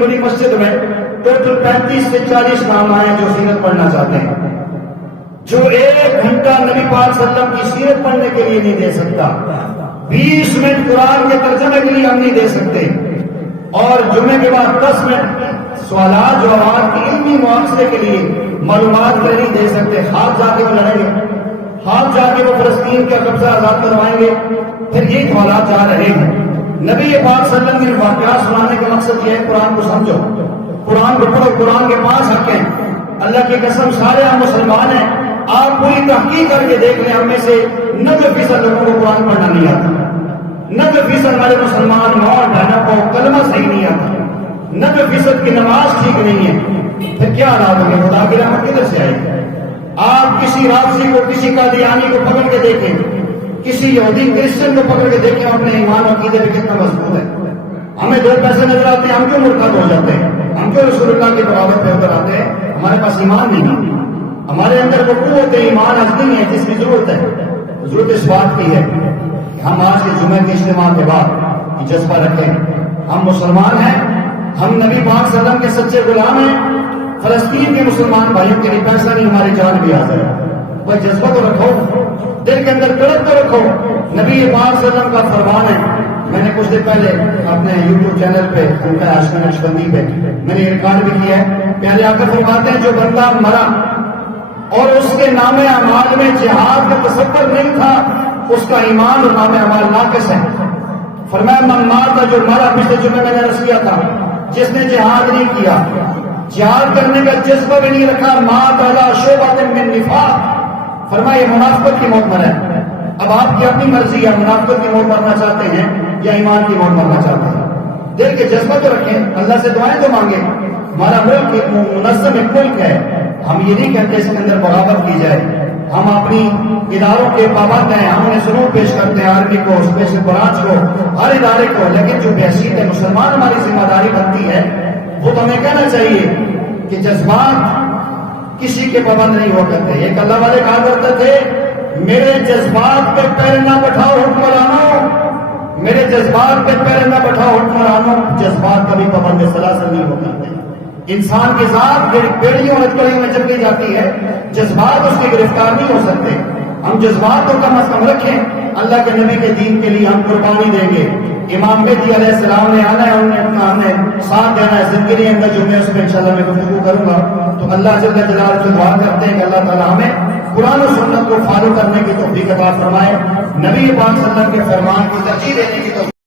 بڑی مسجد میں ٹوٹل 35 سے 40 نام آئے جو سیرت پڑھنا چاہتے ہیں. جو 1 گھنٹہ نبی پاک صلی اللہ علیہ وسلم کی سیرت پڑھنے کے لیے نہیں دے سکتا, 20 منٹ قرآن کے ترجمے کے لیے ہم نہیں دے سکتے, اور جمعے کے بعد 10 منٹ سوالات جوابات کی علمی معاوضے کے لیے معلومات کے نہیں دے سکتے. ہاتھ جا کے وہ لڑیں گے, ہاتھ جا کے وہ فلسطین کا قبضہ آزاد کروائیں گے, پھر یہ حالات جا رہے ہیں. نبی پاک صلی اللہ علیہ وسلم کے واقعات سنانے کا مقصد یہ ہے قرآن کو سمجھو, قرآن کو پڑھو, قرآن کے 5 حق ہیں. اللہ کی قسم سارے ہم مسلمان ہیں, آپ پوری تحقیق کر کے دیکھ لیں, ہم میں سے 90% لوگوں کو قرآن پڑھنا نہیں آتا. 90% ہمارے مسلمان ماں بہنوں کو کلمہ صحیح نہیں آتا, 90% کی نماز ٹھیک نہیں ہے. پھر کیا حالات ہوگی؟ خدا کی رحمت کدھر سے آئے گی؟ آپ کسی رافضی کو, کسی قادیانی کو پکڑ کے دیکھیں, کسی یہودی کرسچن کو پکڑ کے دیکھیں, اپنے ایمان اور عقیدے پہ کتنا مضبوط ہے. ہمیں 2 پیسے نظر آتے ہیں, ہم کیوں مرتد ہو جاتے ہیں؟ ہم کیوں رسول اللہ کی بغاوت پہ اتر آتے ہیں؟ ہمارے پاس ایمان نہیں ہے, ہمارے اندر وہ قوت ایمان آج نہیں ہے جس کی ضرورت ہے. ضرورت اس بات کی ہے کہ ہم آج کے جمعے کے اجتماع کے بعد یہ جذبہ رکھیں, ہم مسلمان ہیں, ہم نبی پاک صلی اللہ علیہ وسلم کے سچے غلام ہیں. فلسطین کے مسلمان بھائیوں کے لیے پیسہ نہیں, ہماری جان بھی آ جائے. بھائی جذبہ تو رکھو, دل کے اندر تڑپ تو رکھو. نبی پاک صلی اللہ علیہ وسلم کا فرمان ہے. میں نے کچھ دن پہلے اپنے YouTube چینل پہ خانقاہ نقشبندی پہ میں نے ریکارڈ بھی کیا ہے. پہلے آ کر فرماتے ہیں جو بندہ مرا اور اس کے نام اعمال میں جہاد کا تصور نہیں تھا, اس کا ایمان اور نام اعمال ناقص ہے. فرمایا من مات, جو مرا, پچھلے جمعے میں نے عرض کیا تھا, جس نے جہاد نہیں کیا, جہاد کرنے کا جذبہ بھی نہیں رکھا, مات علی شعبۃ من نفاق, فرمایا یہ منافقت کی موت مرا ہے. اب آپ کی اپنی مرضی ہے, منافقت کی موت مرنا چاہتے ہیں یا ایمان کی موت مرنا چاہتے ہیں. دل کے جذبہ تو رکھیں, اللہ سے دعائیں تو مانگیں. ہمارا ملک ایک منظم ایک ملک ہے, ہم یہ نہیں کہتے اس کے اندر بغاوت کی جائے. ہم اپنی اداروں کے پابند ہیں, ہم انہیں سلوک پیش کرتے ہیں, آرمی کو, اسپیشل برانچ کو, ہر ادارے کو, لیکن جو بحثیت ہے مسلمان ہماری ذمہ داری بنتی ہے وہ تو ہمیں کہنا چاہیے کہ جذبات کسی کے پابند نہیں ہو کرتے. ایک اللہ والے کہا کرتے تھے میرے جذبات پہ پیر نہ بٹھاؤ حکمرانوں, میرے جذبات پہ پیر نہ بٹھاؤ حکمرانوں. جذبات کبھی پابند سلاسل نہیں ہو کرتے. انسان کی ذات بیڑیوں اور ہتھکڑیوں میں چپکی جاتی ہے, جذبات اس کے گرفتار نہیں ہو سکتے. ہم جذبات کو کم از کم رکھیں, اللہ کے نبی کے دین کے لیے ہم قربانی دیں گے. امام مہدی علیہ السلام نے آنا ہے, انہوں نے ساتھ دینا ہے زندگی کے اندر, جو میں اس پہ انشاءاللہ میں گفتگو کروں گا. تو اللہ جل جلالہ سے دعا کرتے ہیں کہ اللہ تعالیٰ ہمیں قرآن و سنت کو فالو کرنے کی توفیق عطا فرمائے, نبی پاک صلی اللہ علیہ وسلم کے فرمان کو ترجیح دینے کی توفیق